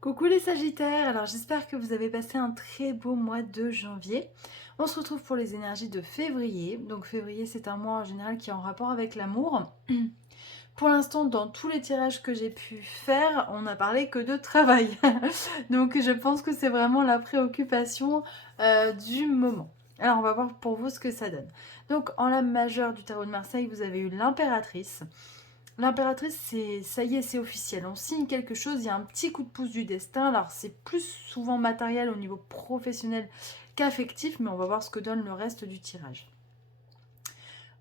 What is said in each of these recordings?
Coucou les Sagittaires, alors j'espère que vous avez passé un très beau mois de janvier. On se retrouve pour les énergies de février. Donc février c'est un mois en général qui est en rapport avec l'amour. Pour l'instant dans tous les tirages que j'ai pu faire, on n'a parlé que de travail. Donc je pense que c'est vraiment la préoccupation du moment. Alors on va voir pour vous ce que ça donne. Donc en lame majeure du tarot de Marseille, vous avez eu l'impératrice. L'impératrice, c'est ça y est, c'est officiel. On signe quelque chose, il y a un petit coup de pouce du destin. Alors, c'est plus souvent matériel au niveau professionnel qu'affectif, mais on va voir ce que donne le reste du tirage.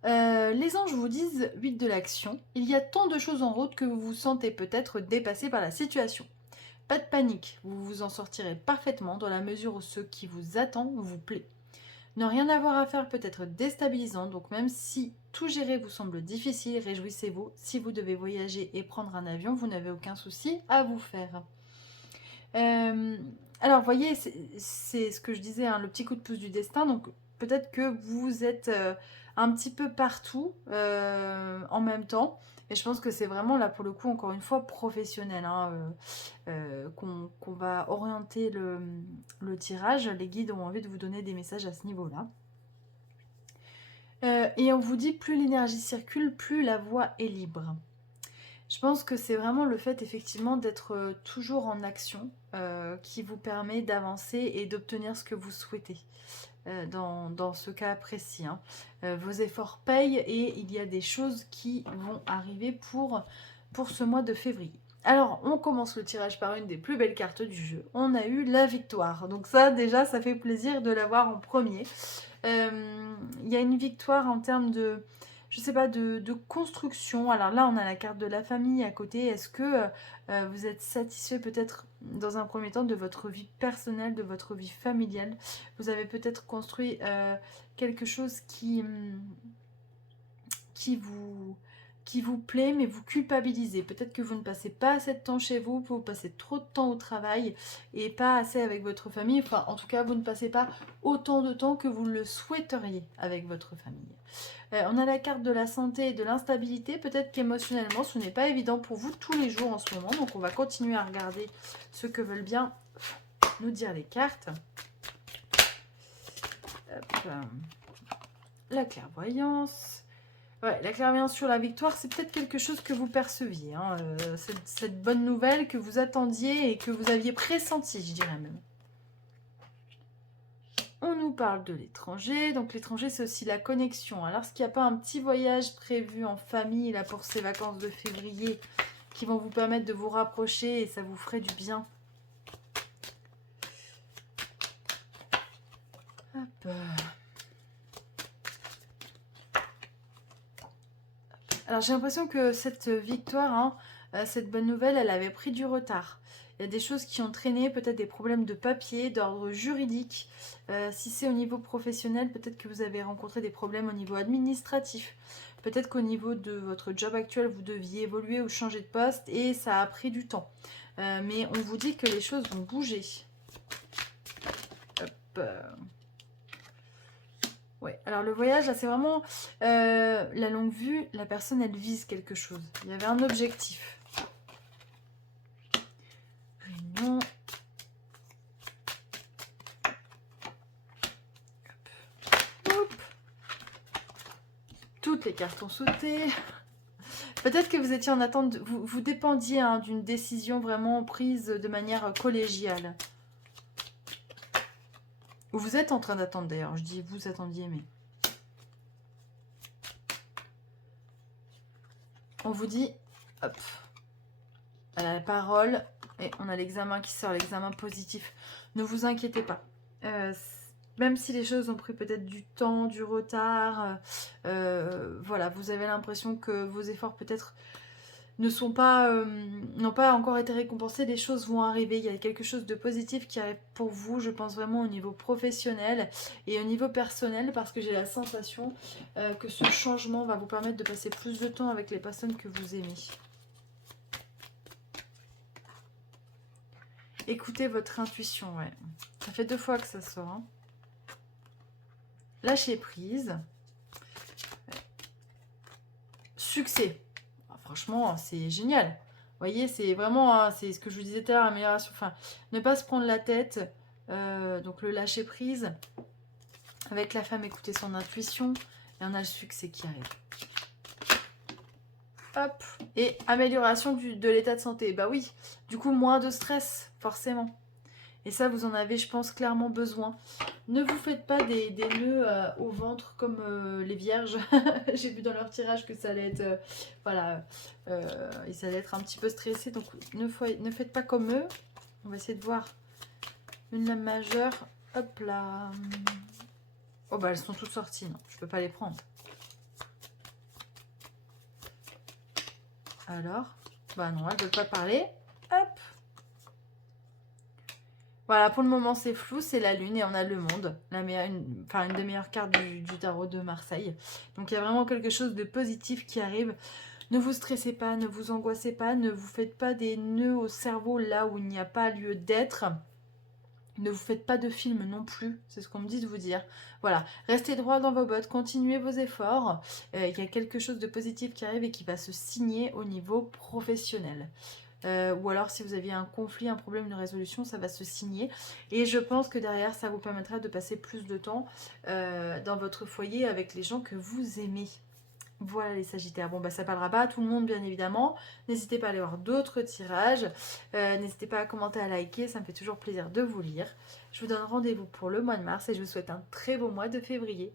Les anges vous disent 8 de l'action. Il y a tant de choses en route que vous vous sentez peut-être dépassé par la situation. Pas de panique, vous vous en sortirez parfaitement dans la mesure où ce qui vous attend vous plaît. Ne rien avoir à faire peut être déstabilisant, donc même si tout gérer vous semble difficile, réjouissez-vous. Si vous devez voyager et prendre un avion, vous n'avez aucun souci à vous faire. Euh, alors, vous voyez, c'est ce que je disais, hein, le petit coup de pouce du destin. Donc, peut-être que vous êtes un petit peu partout en même temps. Et je pense que c'est vraiment là, pour le coup, encore une fois, professionnel, hein, qu'on va orienter le tirage. Les guides ont envie de vous donner des messages à ce niveau-là. Et on vous dit, plus l'énergie circule, plus la voie est libre. Je pense que c'est vraiment le fait effectivement d'être toujours en action qui vous permet d'avancer et d'obtenir ce que vous souhaitez dans ce cas précis, hein. Vos efforts payent et il y a des choses qui vont arriver pour ce mois de février. Alors, on commence le tirage par une des plus belles cartes du jeu. On a eu la victoire. Donc ça, déjà, ça fait plaisir de l'avoir en premier. Il y a une victoire en termes de, je sais pas, de construction. Alors là, on a la carte de la famille à côté. Est-ce que vous êtes satisfait peut-être dans un premier temps de votre vie personnelle, de votre vie familiale? Vous avez peut-être construit quelque chose qui vous, qui vous plaît, mais vous culpabilisez. Peut-être que vous ne passez pas assez de temps chez vous, vous passez trop de temps au travail et pas assez avec votre famille. Enfin, en tout cas, vous ne passez pas autant de temps que vous le souhaiteriez avec votre famille. On a la carte de la santé et de l'instabilité. Peut-être qu'émotionnellement, ce n'est pas évident pour vous tous les jours en ce moment. Donc, on va continuer à regarder ce que veulent bien nous dire les cartes. Hop. La clairvoyance. Ouais, la clairvoyance sur la victoire, c'est peut-être quelque chose que vous perceviez, hein, cette bonne nouvelle que vous attendiez et que vous aviez pressenti, je dirais même. On nous parle de l'étranger, donc l'étranger c'est aussi la connexion. Alors, est-ce qu'il n'y a pas un petit voyage prévu en famille là pour ces vacances de février qui vont vous permettre de vous rapprocher et ça vous ferait du bien? Hop. Alors j'ai l'impression que cette victoire, hein, cette bonne nouvelle, elle avait pris du retard. Il y a des choses qui ont traîné, peut-être des problèmes de papier, d'ordre juridique. Si c'est au niveau professionnel, peut-être que vous avez rencontré des problèmes au niveau administratif. Peut-être qu'au niveau de votre job actuel, vous deviez évoluer ou changer de poste et ça a pris du temps. Mais on vous dit que les choses vont bouger. Hop. Ouais, alors le voyage, là, c'est vraiment la longue vue. La personne, elle vise quelque chose. Il y avait un objectif. Réunion. Hop. Toutes les cartes ont sauté. Peut-être que vous étiez en attente, vous dépendiez hein, d'une décision vraiment prise de manière collégiale. Ou vous êtes en train d'attendre d'ailleurs. Je dis vous attendiez, mais... On vous dit, hop, à la parole, et on a l'examen qui sort, l'examen positif. Ne vous inquiétez pas. Même si les choses ont pris peut-être du temps, du retard, voilà, vous avez l'impression que vos efforts peut-être n'ont pas encore été récompensés, les choses vont arriver, il y a quelque chose de positif qui arrive pour vous, je pense vraiment au niveau professionnel et au niveau personnel, parce que j'ai la sensation que ce changement va vous permettre de passer plus de temps avec les personnes que vous aimez. Écoutez votre intuition, ouais. Ça fait 2 fois que ça sort, hein. Lâcher prise. Succès. Franchement, c'est génial. voyez, c'est vraiment, hein, c'est ce que je vous disais tout à l'heure, amélioration. Enfin, ne pas se prendre la tête. Donc le lâcher prise. Avec la femme, écouter son intuition. Et on a le succès qui arrive. Hop. Et amélioration de l'état de santé. Bah oui, du coup, moins de stress, forcément. Et ça, vous en avez, je pense, clairement besoin. Ne vous faites pas des nœuds au ventre comme les vierges. J'ai vu dans leur tirage que ça allait être... voilà, ils allaient être un petit peu stressés. Donc, ne faites pas comme eux. On va essayer de voir une lame majeure. Hop là. Oh bah, elles sont toutes sorties. Non, je peux pas les prendre. Alors, bah non, elles ne veulent pas parler. Hop. Voilà, pour le moment, c'est flou, c'est la lune et on a le monde. Une des meilleures cartes du tarot de Marseille. Donc, il y a vraiment quelque chose de positif qui arrive. Ne vous stressez pas, ne vous angoissez pas, ne vous faites pas des nœuds au cerveau là où il n'y a pas lieu d'être. Ne vous faites pas de film non plus, c'est ce qu'on me dit de vous dire. Voilà, restez droit dans vos bottes, continuez vos efforts. Il y a quelque chose de positif qui arrive et qui va se signer au niveau professionnel. Ou alors si vous aviez un conflit, un problème, une résolution, ça va se signer. Et je pense que derrière, ça vous permettra de passer plus de temps dans votre foyer avec les gens que vous aimez. Voilà les Sagittaires. Bon, bah ça parlera pas à tout le monde, bien évidemment. N'hésitez pas à aller voir d'autres tirages. N'hésitez pas à commenter, à liker. Ça me fait toujours plaisir de vous lire. Je vous donne rendez-vous pour le mois de mars et je vous souhaite un très beau mois de février.